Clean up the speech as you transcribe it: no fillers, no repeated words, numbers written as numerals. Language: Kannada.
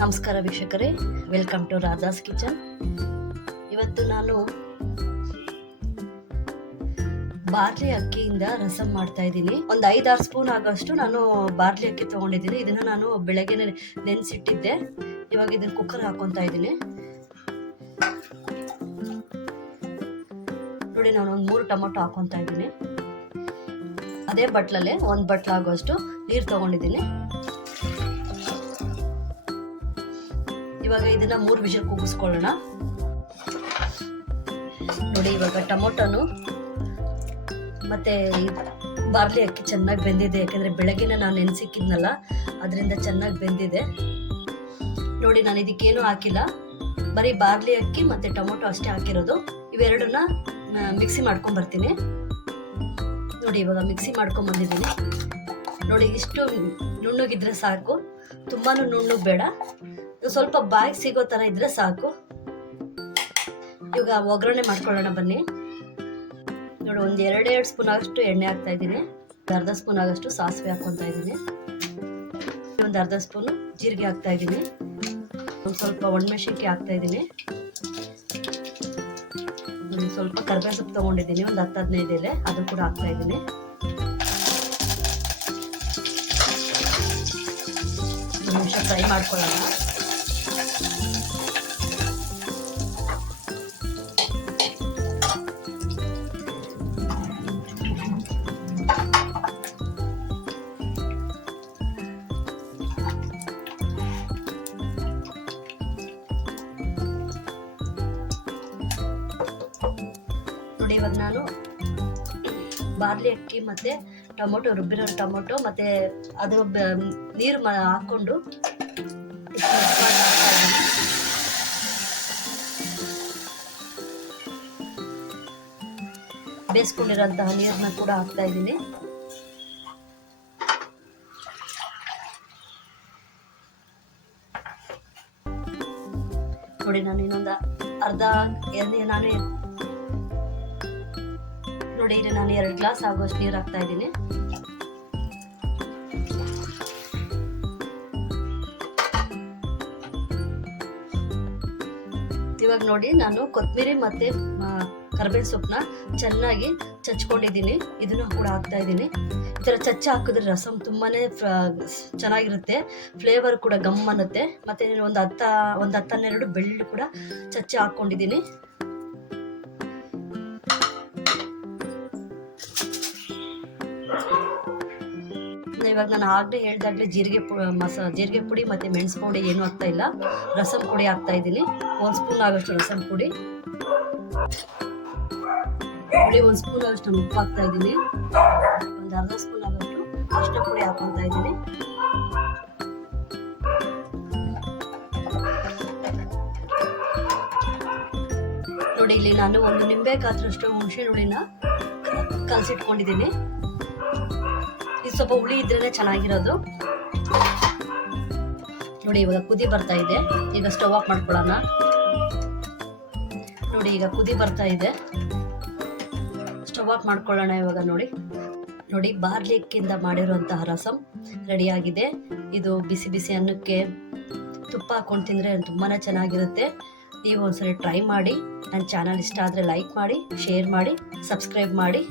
ನಮಸ್ಕಾರ ವೀಕ್ಷಕರೇ, ವೆಲ್ಕಮ್ ಟು ರಾಧಾಸ್ ಕಿಚನ್. ಇವತ್ತು ನಾನು ಬಾರ್ಲಿ ಅಕ್ಕಿಯಿಂದ ರಸಂ ಮಾಡ್ತಾ ಇದ್ದೀನಿ. ಒಂದು 5-6 ಸ್ಪೂನ್ ಆಗೋಷ್ಟು ನಾನು ಬಾರ್ಲಿ ಅಕ್ಕಿ ತಗೊಂಡಿದ್ದೀನಿ. ಇದನ್ನ ನಾನು ಬೆಳಗ್ಗೆ ನೆನೆಸಿಟ್ಟಿದ್ದೆ. ಇವಾಗ ಇದನ್ನ ಕುಕ್ಕರ್ ಹಾಕೊತಾ ಇದ್ದೀನಿ. ನೋಡಿ, ನಾನು ಒಂದು 3 ಟೊಮೊಟೊ ಹಾಕೊತಾ ಇದ್ದೀನಿ. ಅದೇ ಬಟ್ಲಲ್ಲೇ 1 ಬಟ್ಲಾಗುವಷ್ಟು ನೀರು ತಗೊಂಡಿದ್ದೀನಿ. ಇವಾಗ ಇದನ್ನ 3 ವಿಷಲ್ ಕೂಗಿಸ್ಕೊಳ್ಳೋಣ. ನೋಡಿ, ಇವಾಗ ಟೊಮೊಟೊನು ಮತ್ತೆ ಬಾರ್ಲಿ ಅಕ್ಕಿ ಚೆನ್ನಾಗಿ ಬೆಂದಿದೆ. ಯಾಕಂದ್ರೆ ಬೆಳಗ್ಗೆನ ನಾನು ನೆನೆಸಿಕ್ಕಿದ್ನಲ್ಲ, ಅದರಿಂದ ಚೆನ್ನಾಗಿ ಬೆಂದಿದೆ. ನೋಡಿ, ನಾನು ಇದಕ್ಕೇನು ಹಾಕಿಲ್ಲ, ಬರೀ ಬಾರ್ಲಿ ಅಕ್ಕಿ ಮತ್ತೆ ಟೊಮೊಟೊ ಅಷ್ಟೇ ಹಾಕಿರೋದು. ಇವೆರಡನ್ನ ಮಿಕ್ಸಿ ಮಾಡ್ಕೊಂಡ್ ಬರ್ತೀನಿ. ನೋಡಿ, ಇವಾಗ ಮಿಕ್ಸಿ ಮಾಡ್ಕೊಂಡ್ ಬಂದಿದ್ದೀನಿ. ನೋಡಿ, ಇಷ್ಟು ನುಣ್ಣಗಿದ್ರೆ ಸಾಕು, ತುಂಬಾನು ನುಣ್ಣಗ್ ಬೇಡ, ಸ್ವಲ್ಪ ಬಾಯಿಗೆ ಸಿಗೋ ತರ ಇದ್ರೆ ಸಾಕು. ಇವಾಗ ಒಗ್ಗರಣೆ ಮಾಡ್ಕೊಳ್ಳೋಣ ಬನ್ನಿ. ನೋಡಿ, ಒಂದು 2 ಸ್ಪೂನ್ ಆಗಷ್ಟು ಎಣ್ಣೆ ಹಾಕ್ತಾ ಇದ್ದೀನಿ. ಅರ್ಧ ಸ್ಪೂನ್ ಆಗಷ್ಟು ಸಾಸಿವೆ ಹಾಕೊತಾ ಇದ್ದೀನಿ. ಒಂದು ಅರ್ಧ ಸ್ಪೂನು ಜೀರಿಗೆ ಹಾಕ್ತಾ ಇದ್ದೀನಿ. ಒಂದು ಸ್ವಲ್ಪ ಒಣಮೆಣಸಿನ್ಕಾಯಿ ಹಾಕ್ತಾ ಇದ್ದೀನಿ. ಸ್ವಲ್ಪ ಕರಿಬೇವು ಸೊಪ್ಪು ತಗೊಂಡಿದ್ದೀನಿ, ಒಂದು 10-15 ಎಲೆ, ಅದು ಕೂಡ ಹಾಕ್ತಾ ಇದ್ದೀನಿ. ಒಂದು ನಿಮಿಷ ಫ್ರೈ ಮಾಡ್ಕೊಳ್ಳೋಣ. ನೋಡಿ, ಇವಾಗ ನಾನು ಬಾರ್ಲಿ ಅಕ್ಕಿ ಮತ್ತೆ ಟೊಮೊಟೊ, ರುಬ್ಬಿರೋ ಟೊಮೊಟೊ ಮತ್ತೆ ಅದು ನೀರು ಹಾಕೊಂಡು ಬೇಯಿಸ್ಕೊಂಡಿರೋಂತಹ ನೀರನ್ನ ಕೂಡ ಹಾಕ್ತಾ ಇದ್ದೀನಿ. ನೋಡಿ, ನಾನು ಇನ್ನೊಂದು ಅರ್ಧ ನೋಡಿ, ನಾನು 2 ಗ್ಲಾಸ್ ಆಗೋಷ್ಟು ನೀರು ಹಾಕ್ತಾ ಇದ್ದೀನಿ. ಇವಾಗ ನೋಡಿ, ನಾನು ಕೊತ್ತಂಬರಿ ಮತ್ತೆ ಕರಿಬೇವು ಸೊಪ್ಪನ್ನ ಚೆನ್ನಾಗಿ ಚಚ್ಕೊಂಡಿದ್ದೀನಿ. ಇದನ್ನ ಕೂಡ ಹಾಕ್ತಾ ಇದ್ದೀನಿ. ಈ ಥರ ಹಾಕಿದ್ರೆ ರಸಂ ತುಂಬಾನೇ ಚೆನ್ನಾಗಿರುತ್ತೆ. ಫ್ಲೇವರ್ ಕೂಡ ಗಮ್ ಅನ್ನುತ್ತೆ. ಮತ್ತೆ ಒಂದು 10-12 ಬೆಳ್ಳುಳ್ಳಿ ಕೂಡ ಹಾಕೊಂಡಿದ್ದೀನಿ. ಇವಾಗ ನಾನು ಆಗಲೇ ಹೇಳ್ದಾಗ್ಲೇ ಜೀರಿಗೆ ಪುಡಿ ಮತ್ತೆ ಮೆಣಸು ಪುಡಿ ಏನು ಹಾಕ್ತಾ ಇಲ್ಲ, ರಸಂ ಪುಡಿ ಹಾಕ್ತಾ ಇದ್ದೀನಿ. 1 ಸ್ಪೂನ್ ಆಗೋಷ್ಟು ರಸಂ ಪುಡಿ, 1 ಸ್ಪೂನ್ ಆಗೋಷ್ಟು ನಾನು ಉಪ್ಪು ಹಾಕ್ತಾ ಇದ್ದೀನಿ. ಒಂದು ಅರ್ಧ ಸ್ಪೂನ್ ಆಗೋಷ್ಟು ಅರಿಶಿನ ಪುಡಿ ಹಾಕೊತಾ ಇದ್ದೀನಿ. ನೋಡಿ, ಇಲ್ಲಿ ನಾನು 1 ನಿಂಬೆ ಗಾತ್ರಷ್ಟು ಹುಣಸೆ ಹುಳಿನ ಕಲಸಿಟ್ಕೊಂಡಿದ್ದೀನಿ. ಇದು ಸ್ವಲ್ಪ ಹುಳಿ ಇದ್ರೇನೆ ಚೆನ್ನಾಗಿರೋದು. ನೋಡಿ, ಇವಾಗ ಕುದಿ ಬರ್ತಾ ಇದೆ. ಈಗ ಸ್ಟವ್ ಆಫ್ ಮಾಡ್ಕೊಳ್ಳೋಣ. ನೋಡಿ, ಈಗ ಕುದಿ ಬರ್ತಾ ಇದೆ. ಸ್ಟವ್ ಆಫ್ ಮಾಡ್ಕೊಳ್ಳೋಣ ಇವಾಗ. ನೋಡಿ, ಬಾರ್ಲಿ ಅಕ್ಕಿಯಿಂದ ಮಾಡಿರುವಂತಹ ರಸಂ ರೆಡಿಯಾಗಿದೆ. ಇದು ಬಿಸಿ ಬಿಸಿ ಅನ್ನಕ್ಕೆ ತುಪ್ಪ ಹಾಕೊಂಡು ತಿಂದರೆ ತುಂಬಾನೇ ಚೆನ್ನಾಗಿರುತ್ತೆ. ನೀವು ಒಂದ್ಸರಿ ಟ್ರೈ ಮಾಡಿ. ನನ್ನ ಚಾನಲ್ ಇಷ್ಟ ಆದರೆ ಲೈಕ್ ಮಾಡಿ, ಶೇರ್ ಮಾಡಿ, ಸಬ್ಸ್ಕ್ರೈಬ್ ಮಾಡಿ.